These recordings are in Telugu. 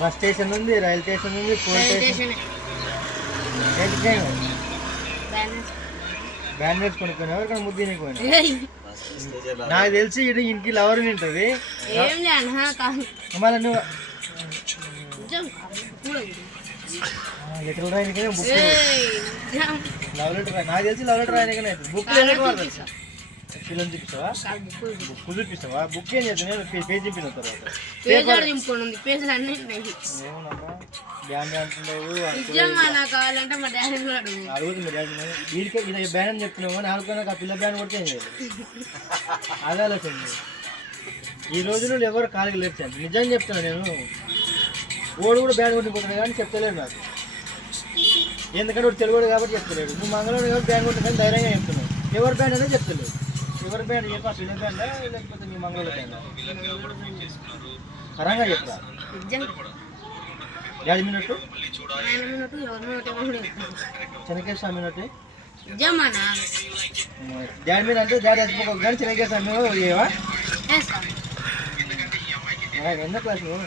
బస్ స్టేషన్ ఉంది, రైల్ స్టేషన్ ఉంది, పోలీస్ స్టేషన్. బ్యాండేజ్ కొనుక్కొని ఎవరికైనా ముద్దు తినకపోయినా నాకు తెలిసి ఇంటికి లవర్ ఉంటుంది. మళ్ళీ నువ్వు లెటర్ రాయనికనే బుక్ లవ్ లెటర్ నాకు తెలిసి లవ్ లెటర్ రాయనికనే బుక్ ఫిల్మ్ చూపిస్తావా? బుక్ చూపిస్తావా? బుక్ ఏం చేస్తాను పేజ్ చూపిన తర్వాత బ్యాండ్ అంటున్నావు అడుగుతుంది వీడికే ఇది బ్యాండ్ అని చెప్తున్నావు కానీ అనుకున్నాక ఆ పిల్ల బ్యాండ్ కొడితే ఏం లేదు. అదే ఆలోచన ఈ రోజుల్లో ఎవరు కాలికి లేచాను నిజంగా చెప్తున్నా. నేను ఓడు కూడా బ్యాండ్ కొట్టిపోతున్నాడు కానీ చెప్తలేడు నాకు. ఎందుకంటే వాడు తెలుగుడు కాబట్టి చెప్తలేడు. నువ్వు మంగళవాడు ఎవరు బ్యాండ్ కొట్టిన కానీ ధైర్యంగా చెప్తున్నావు. ఎవరు బ్యాండ్ అనేది చెప్తలేదు. ఎవరి బ్యాండ్ చెప్పి ఆ పిల్ల బ్యాండా లేకపోతే నీ మంగళవాడు బ్యాండా పరంగా చెప్తా. డాడీ మినట్టు చెనకేశ్వర స్వామి మినట్టు డాడీ మీద అంటే డాడీ వేసిపోక కానీ చెనకేశ్వర స్వామి ఏవా ఎన్నో క్లాస్ నువ్వు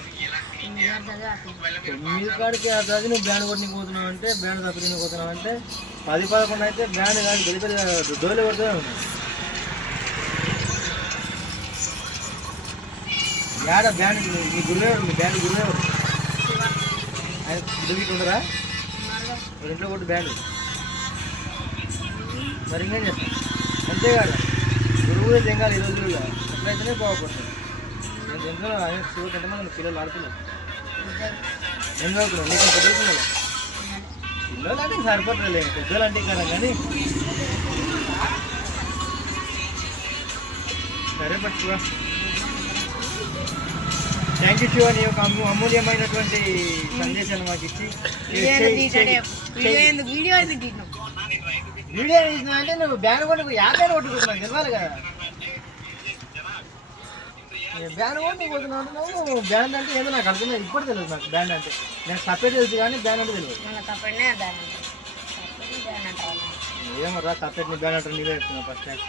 9 కాడికి అది నువ్వు బ్యాండ్ కొట్టి పోతున్నావు అంటే బ్యాండ్ తప్పి పోతున్నావు అంటే 10-11 అయితే బ్యాండ్ కానీ పెద్ద డోలు కొడుతూనే ఉన్నాయి. ఏడా బ్యాండ్ మీ గురువేవాడు మీ బ్యాండ్ గురువేవాడు ఆయన గుడికి ఉండరా ఇంట్లో కొట్టు బ్యాండ్ మరి ఇంకేం చేస్తాను అంతేకాదు గురువు తెంగాలి ఈ రోజుల్లో అట్లయితేనే బాగుపడుతుంది. నేను ఎంతో శివ ఎంతమంది పిల్లలు ఆడుతున్నారు ఏం చదువుతున్నావు నీకు చదువుతున్నావు పిల్లలు అంటే సరిపడలేదు పెద్దలు అంటే కదా కానీ సరే పట్టువా. థ్యాంక్ యూ శివ నీ యొక్క అమూల్యమైనటువంటి సందేశాన్ని మాకు ఇచ్చి వీడియో తీసినా అంటే నువ్వు బ్యాన్ కొట్టుకు యాభై కొట్టుకుంటున్నావు తెలియాలి కదా. బ్యాన్ కొట్టుకుపోతున్నావు అంటే నువ్వు బ్యాండ్ అంటే ఏదో నాకు అర్థం ఇప్పుడు తెలియదు. నాకు బ్యాండ్ అంటే నేను సపరేట్ తెలుసు కానీ బ్యాన్ అంటే తెలియదు. ఏమరా సపరేట్ నీ బ్యాన్ అంటే నీవే చెప్తున్నావు ఫస్ట్ టైం.